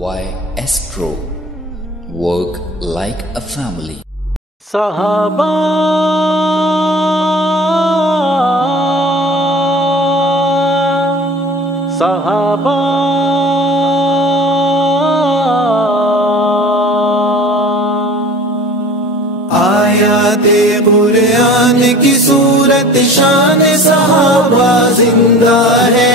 Why Astro? Work like a family. Sahaba Sahaba آیات قرآن کی صورت شان صحابہ زندہ ہے،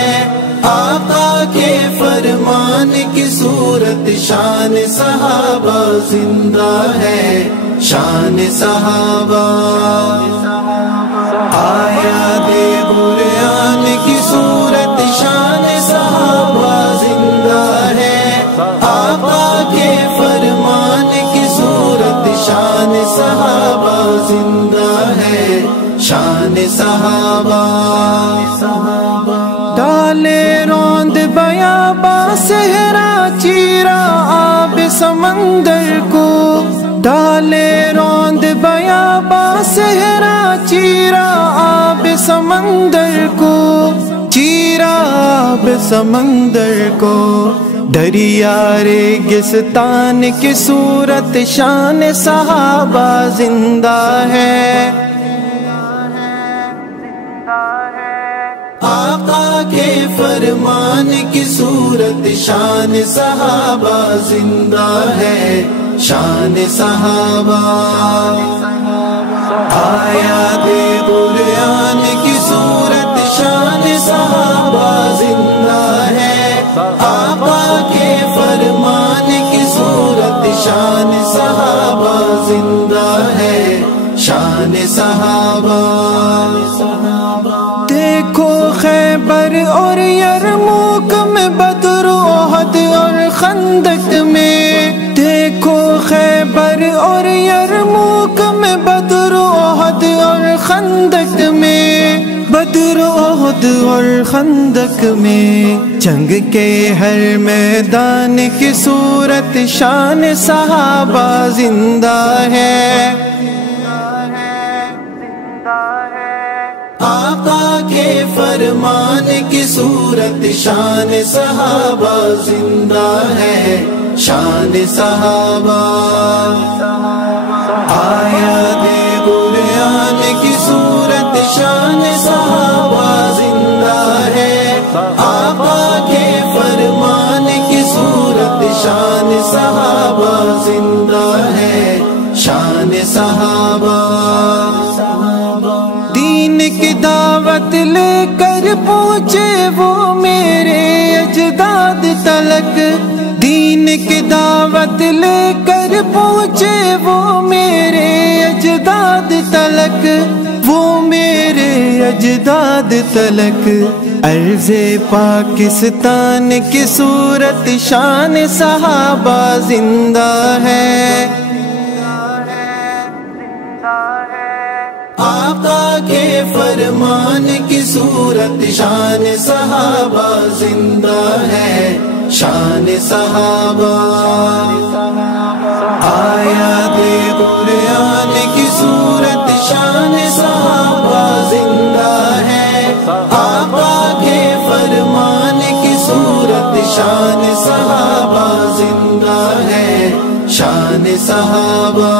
آقا کے فرمان کی صورت شان صحابہ زندہ ہے، شان صحابہ۔ آیات قرآن کی صورت شان صحابہ زندہ ہے، آقا کے فرمان کی صورت شان صحابہ زندہ ہے، شان صحابہ۔ ڈالے روند بیاباں صحرا چیرا آب سمندر کو، ڈالے روند بیاباں صحرا چیرا آب سمندر کو، چیرا آب سمندر کو، دریا ریگستان کی صورت شان صحابہ زندہ ہے، آقا کے فرمان کی صورت شان صحابہ زندہ ہے، شان صحابہ۔ آیات قرآن کی صورت شان صحابہ زندہ ہے، آقا کے فرمان کی صورت شان صحابہ زندہ ہے، شان صحابہ۔ دیکھو خیبر اور یرموک میں، بدر و احد اور خندق میں، دیکھو خیبر اور یرموک میں، بدر و احد اور خندق میں، بدر و احد اور خندق میں، جنگ کے ہر میدان کی صورت شان صحابہ زندہ ہے، آقا کے فرمان کی صورت شان صحابہ زندہ ہے، شان صحابہ۔ آیات قرآن کی صورت شان صحابہ زندہ ہے، آقا کے فرمان کی صورت شان صحابہ زندہ ہے، شان صحابہ۔ دین کی دعوت لے کر پہنچے وہ میرے اجداد تلک، دین کی دعوت لے کر پہنچے وہ میرے اجداد تلک، وہ میرے اجداد تلک، عرض پاکستان کی صورت شان صحابہ زندہ ہے، آقا کے فرمان کی صورت شان صحابہ زندہ ہے، شان صحابہ۔ آیات قرآن کی صورت شان صحابہ زندہ ہے، آقا کے فرمان کی صورت شان صحابہ زندہ ہے، شان صحابہ۔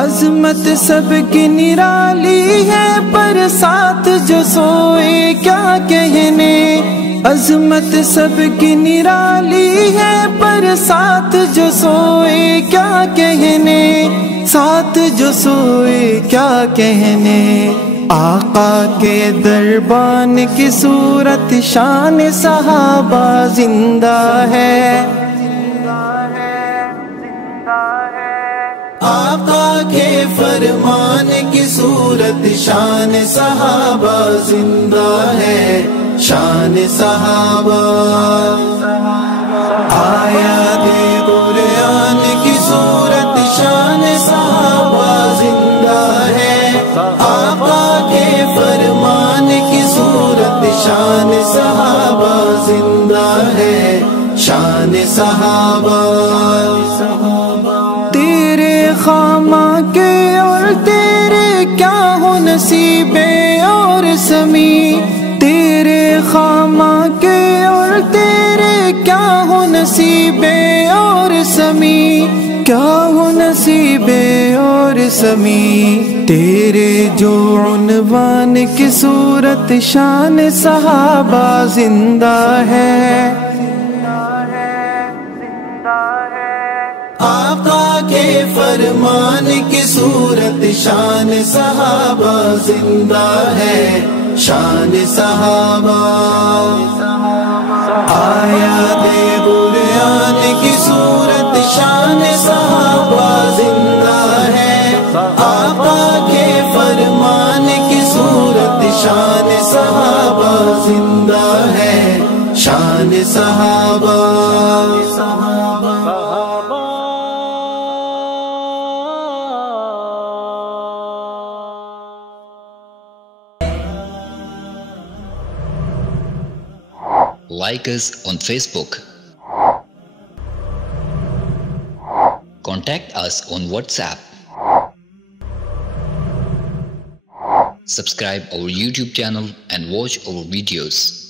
عظمت سب کی نرالی ہے، پر ساتھ جو سوئے کیا کہنے، عظمت سب کی نرالی ہے، پر ساتھ جو سوئے کیا کہنے، ساتھ جو سوئے کیا کہنے، آقا کے دربان کی صورت شان صحابہ زندہ ہے، آقا کے فرمان کی صورت شان صحابہ زندہ ہے، شان صحابہ۔ آیات قرآن کی صورت شان صحابہ زندہ ہے، آقا کے فرمان کی صورت شان صحابہ زندہ ہے، شان صحابہ۔ خامہ کے اور تیرے کیا ہو نصیبے اور سمی، تیرے خامہ کے اور تیرے کیا ہو نصیبے اور سمی، کیا ہو نصیبے اور سمی، تیرے جو عنوان کی صورت شان صحابہ زندہ ہے، آقا کے فرمان کی صورت شان صحابہ زندہ ہے، شان صحابہ آیات قرآن کی صورت شان صحابہ زندہ ہے، آقا کے فرمان کی صورت شان صحابہ زندہ ہے، شان صحابہ Like us on Facebook. Contact us on WhatsApp. Subscribe our YouTube channel and watch our videos.